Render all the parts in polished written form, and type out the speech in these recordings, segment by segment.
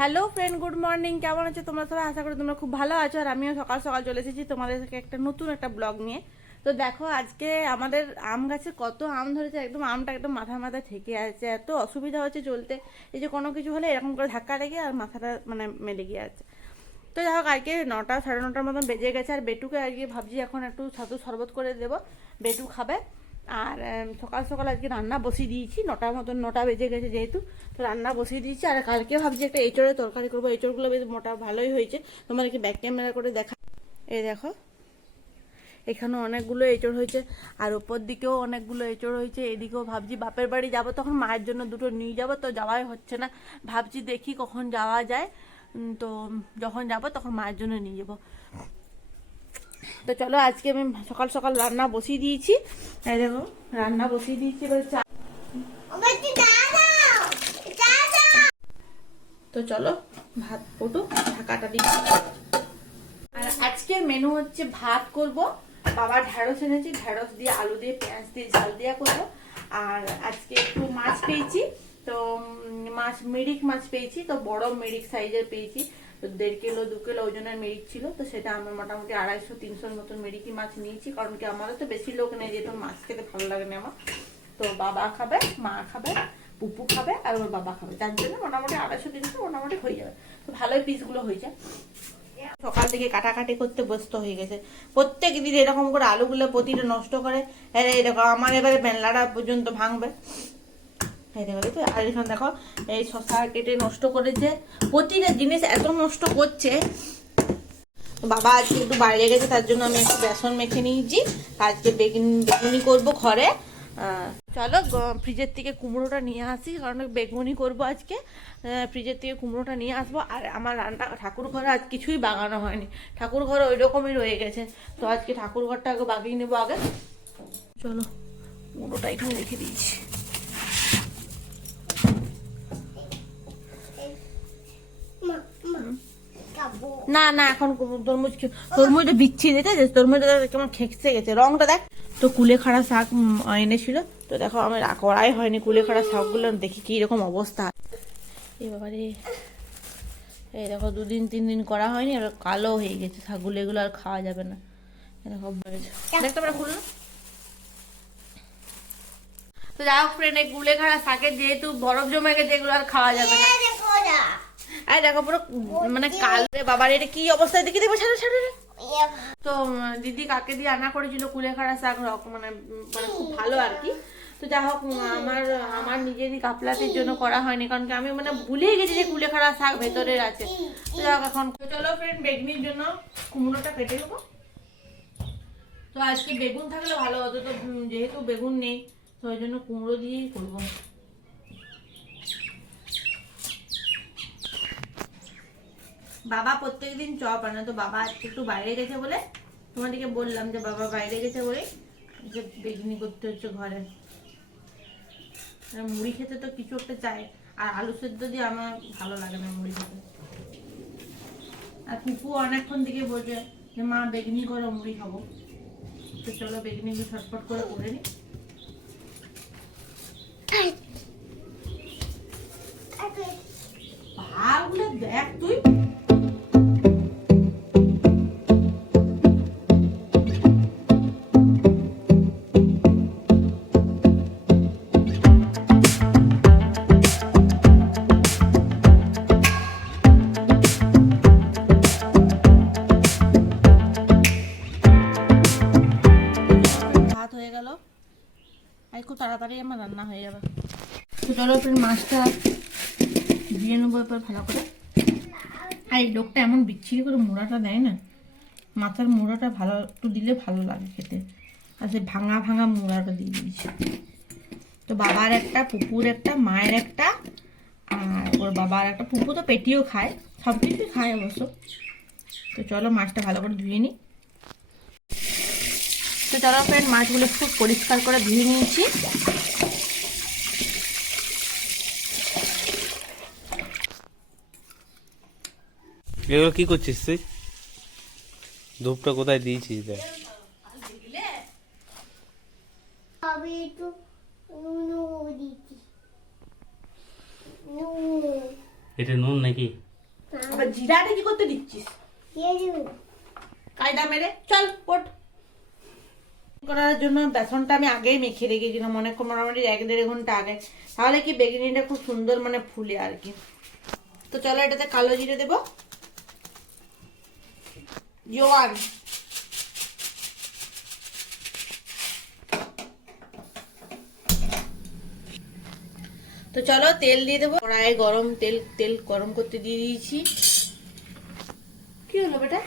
Hello friend, good morning. কেমন আছো তোমরা সবাই? আশা করি তোমরা খুব ভালো আছো। আর আমিও সকাল সকাল চলে এসেছি তোমাদের থেকে একটা নতুন একটা ব্লগ নিয়ে। তো দেখো, আজকে আমাদের আম গাছে কত আম ধরেছে, একদম আমটা একদম মাথায় মাথায় ঠেকে আছে, এত অসুবিধা হচ্ছে চলতে। এই যে কোনো কিছু হলে এরকম করে ধাক্কা লেগে আর মাথাটা মানে মেলে গিয়ে আছে। তো যাই হোক, আজকে 9টা সাড়ে 9টার মতন বেজে গেছে। আর বেটুকে আজকে ভাবছি এখন একটু ছাতু শরবত করে দেবো, বেটু খাবে। আর সকাল সকাল আজকে রান্না বসিয়ে দিয়েছি, 9টার মতন, 9টা বেজে গেছে যেহেতু, তো রান্না বসিয়ে দিয়েছি। আর কালকে ভাবছি একটা এঁচড়ের তরকারি করবো। এঁচড়গুলো বেশ মোটা ভালোই হয়েছে, তোমাদেরকে ব্যাক ক্যামেরা করে দেখা। এই দেখো, এখানে অনেকগুলো এঁচড় হয়েছে, আর ওপর দিকেও অনেকগুলো এঁচড় হয়েছে। এদিকেও ভাবছি বাপের বাড়ি যাব, তখন মায়ের জন্য দুটো নিয়ে যাবো, তো যাওয়াই হচ্ছে না। ভাবছি দেখি কখন যাওয়া যায়, তো যখন যাব তখন মায়ের জন্য নিয়ে যাবো। তো চলো, আজকে আমি সকাল সকাল রান্না বসিয়ে দিয়েছি। এই দেখো, রান্না বসিয়ে দিয়েছি। এবার চা, তো চলো ভাত ফুটু, ঢাকাটা দিই। আর আজকের মেনু হচ্ছে ভাত করব, বাবা ঢ্যাঁড়স এনেছি, ঢ্যাঁড়স দিয়ে আলু দিয়ে পেঁয়াজ দিয়ে ঝাল দিয়ে করবো। আর আজকে একটু মাছ পেয়েছি, তো মাছ মিরিক মাছ পেয়েছি, তো বড় মিরিক সাইজের পেয়েছি। তো 1.5 কিলো 2 কিলো ওজনের মিরিক ছিল, তো সেটা আমি মোটামুটি 250-300 মতন মিরিকি মাছ নিয়েছি। কারণ কি, আমারও তো বেশি লোক নেই, যেহেতু মাছ খেতে ভালো লাগে না আমার। তো বাবা খাবে, মা খাবে, পুপু খাবে, আর ওর বাবা খাবে, যার জন্য মোটামুটি 250-300 মোটামুটি হয়ে যাবে। তো ভালোই পিসগুলো হয়েছে। সকাল থেকে কাটাকাটি করতে ব্যস্ত হয়ে গেছে। প্রত্যেক দিন এরকম করে আলুগুলো প্রতিটা নষ্ট করে। এরকম আমার এবারে বেলনাটা পর্যন্ত ভাঙবে। আর এখানে দেখো, এই শশা কেটে নষ্ট করেছে, প্রতিটা জিনিস এত নষ্ট করছে। বাবা আজকে একটু বাইরে গেছে, তার জন্য আমি একটু বেসন মেখে নিয়েছি। আজকে বেগুনি করবো ঘরে। চলো ফ্রিজের থেকে কুমড়োটা নিয়ে আসি, কারণ বেগুনি করবো আজকে। ফ্রিজের থেকে কুমড়োটা নিয়ে আসবো। আর আমার রান্না ঠাকুর ঘরে আজ কিছুই বাগানো হয়নি, ঠাকুর ঘরে ওই রকমই রয়ে গেছে। তো আজকে ঠাকুর ঘরটা আগে বাগিয়ে নেবো আগে। চলো, কুমড়োটা এখানে রেখে দিয়েছি। না না, এখন তরমুজটা বিচ্ছি দিতে, তরমুজটা কেমন খেকসে গেছে, রংটা দেখ। তো কুলেখাড়া শাক এনেছিল, তো দেখো আমার করাই হয়নি। কুলেখাড়া শাকগুলো দেখি কি রকম অবস্থা। এই বাবারে, এই দেখো 2-3 দিন করা হয়নি, আর কালো হয়ে গেছে শাকগুলো, এগুলো আর খাওয়া যাবে না। দেখো দেখতে পারা খুললো। তো যাই হোক ফ্রেন্ড, এই কুলেখাড়া শাকের যেহেতু বরফ জমে গেছে, এগুলো আর খাওয়া যাবে না। আর দেখো পুরো মানে কালো। বাবার এটা কি অবস্থায় দেখি, দেখবো ছাড়ো ছাড়ো। তো দিদি কাকে দিয়ে আনা করেছিল কুলেখাড়া শাক, মানে মানে খুব ভালো আর কি। তো যাই হোক, আমার নিজেরই কাপলাতির জন্য করা হয়নি, কারণ কি আমি মানে ভুলেই গেছি যে কুলেখাড়া শাক ভেতরের আছে। তো যাই হোক, এখন চলো ফ্রেন্ড, বেগুনির জন্য কুমড়োটা কেটে নেবো। তো আজকে বেগুন থাকলে ভালো হতো, তো যেহেতু বেগুন নেই, তো ওই জন্য কুমড়ো দিয়েই করবো। বাবা প্রত্যেকদিন চপ আনে, তো বাবা আজকে একটু বাইরে গেছে বলে, তোমাদেরকে বললাম যে বাবা বাইরে গেছে বলে যে বেগুনি করতে হচ্ছে ঘরে। মুড়ি খেতে তো কিছু একটা চাই, আর আলু সেদ্ধ দিয়ে আমার ভালো লাগে না মুড়ি খেতে। আর পুপু অনেকক্ষণ থেকে বলছে যে মা বেগুনি করো, মুড়ি খাবো। তো চলো বেগুনিগুলো ছটফট করে করে নি। ভাগুলো দেখ তুই। খুব তাড়াতাড়ি আমার রান্না হয়ে যাবে। তো চলো ফ্রেন্ড, মাছটা দিয়ে নেবো এবার ভালো করে। আর এই লোকটা এমন বিচ্ছিরি করে মোড়াটা দেয় না, মাথার মোড়াটা ভালো একটু দিলে ভালো লাগে খেতে। আর সে ভাঙা ভাঙা মোড়াটা দিয়ে দিয়েছে। তো বাবার একটা, পুপুর একটা, মায়ের একটা, আর ওর বাবার একটা। পুপু তো পেটিও খায়, সব কিছুই খায় অবশ্য। তো চলো মাছটা ভালো করে ধুয়ে নিই। তো চলো ফ্রেন্ড, মাছগুলো খুব পরিষ্কার করে ধুয়ে নিয়েছি। এগুলো কি করছিস তুই? ধূপটা কোথায় দিয়েছিস দেখ। এটা নুন নাকি? আবার জিরাটা কি করতে দিচ্ছিস? কায়দা মেরে চল ওঠ। করার জন্য বেসনটা আমি আগেই মেখে রেখেছিলাম অনেকক্ষণ, মোটামুটি 1-1.5 ঘন্টা আগে, তাহলে কি বেগুনিটা খুব সুন্দর মানে ফুলে আর কি। তো চলো এটাতে কালো জিরে দেবো, জোয়ান, তো চলো তেল দিয়ে দেবো। কড়াইয়ে গরম তেল গরম করতে দিয়ে দিয়েছি। কি হলো বেটা?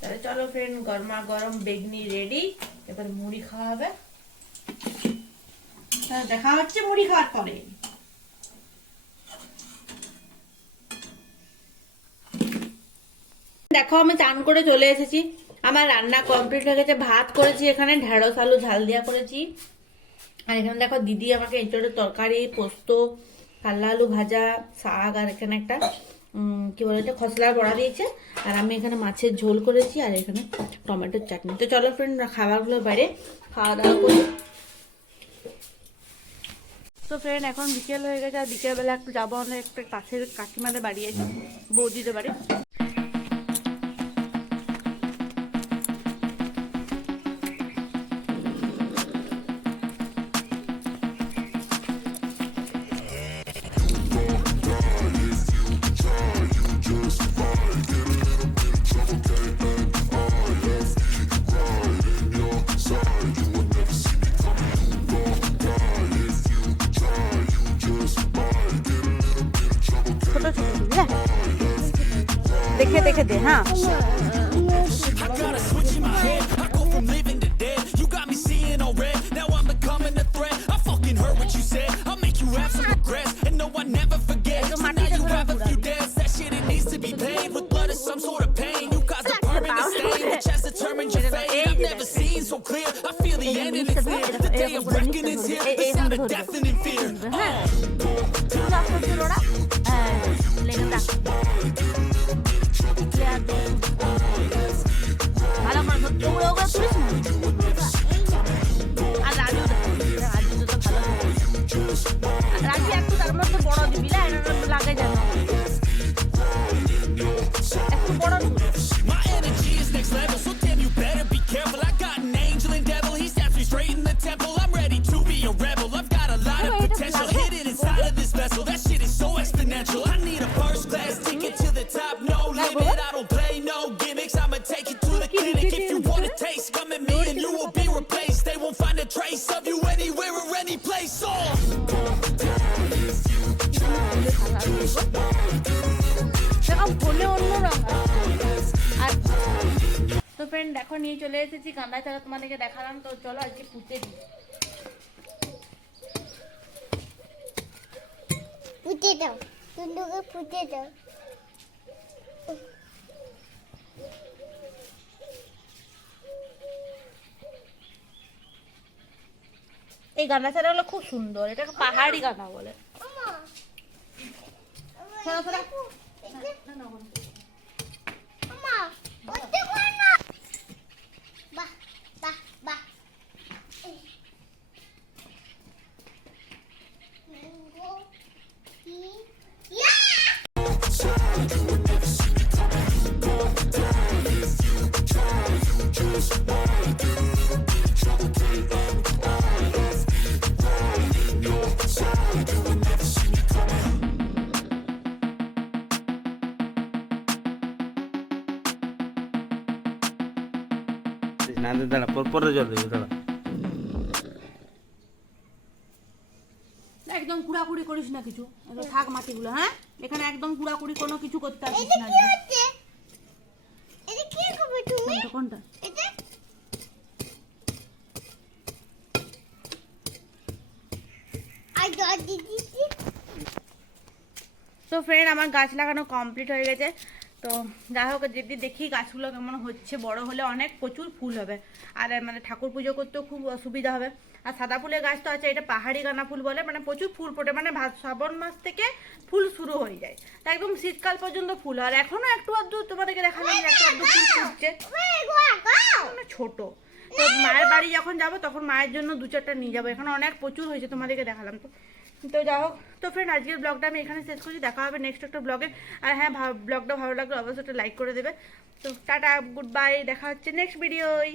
তাহলে চলো ফ্রেন্ড, গরমা গরম বেগনি রেডি। এবার মুড়ি খাওয়া হবে। দেখা হচ্ছে মুড়ি খাওয়ার পরে। দেখো আমি চান করে চলে এসেছি, আমার রান্না কমপ্লিট হয়ে গেছে। ভাত করেছি, এখানে ঢেঁড়স আলু ঝাল দিয়া করেছি। আর এখানে দেখো দিদি আমাকে এঁচড়ের তরকারি, পোস্ত, কাল্লা আলু ভাজা, শাক, আর এখানে একটা কি বলে এটা খসলার বড়া দিয়েছে। আর আমি এখানে মাছের ঝোল করেছি, আর এখানে টমেটোর চাটনি। তো চলো ফ্রেন্ড, খাবারগুলো বাইরে খাওয়া দাওয়া করি। তো ফ্রেন্ড এখন বিকেল হয়ে গেছে, আর বিকেলবেলা একটু যাবো আমরা একটা কাছের কাকিমাদের বাড়ি আছে, বৌদিদের বাড়ি। देखे देखे दे हाँ তো ফ্রেন্ড দেখো নিয়ে চলে এসেছি কান্না ছাড়া, তোমাদেরকে দেখালাম। তো চলো আজকে পুঁতে দিই, পুঁতে দাও, টুন্ডুকে পুঁতে দাও। এই গানা ছাড়া হলো খুব সুন্দর, এটাকে পাহাড়ি গানা বলে। দাঁড়া পরে জল দেবে, দাঁড়া। একদম কুড়াকুড়ি করিস না কিছু, থাক মাটিগুলো। হ্যাঁ এখানে একদম কুড়াকুড়ি কোনো কিছু করতে আসিস না। এটা কি করবে তুমি? কোনটা? এটা আই দর দিদি। তো ফ্রেন্ড আমার গাছ লাগানো কমপ্লিট হয়ে গেছে। তো যাই হোক যদি দেখি গাছগুলো কেমন হচ্ছে, বড় হলে অনেক প্রচুর ফুল হবে, আর মানে ঠাকুর পুজো করতেও খুব অসুবিধা হবে। আর সাদা ফুলের গাছ তো আছে, এটা পাহাড়ি গাঁদা ফুল বলে, মানে প্রচুর ফুল ফোটে, মানে শ্রাবণ মাস থেকে ফুল শুরু হয়ে যায়, তা একদম শীতকাল পর্যন্ত ফুল। আর এখনো একটু আধটু তোমাদেরকে দেখালাম যে একটু আধটু ফুল ফুটছে, মানে ছোট। তো মায়ের বাড়ি যখন যাবো তখন মায়ের জন্য 2-4টা নিয়ে যাবো, এখানে অনেক প্রচুর হয়েছে, তোমাদেরকে দেখালাম। তো যাই হোক, তো ফ্রেন্ড আজকের ব্লগটা আমি এখানে শেষ করছি, দেখা হবে নেক্সট একটা ব্লগে। আর হ্যাঁ, ব্লগটা ভালো লাগলে অবশ্যই একটা লাইক করে দেবে। তো টাটা, গুড বাই, দেখা হচ্ছে নেক্সট ভিডিওয়।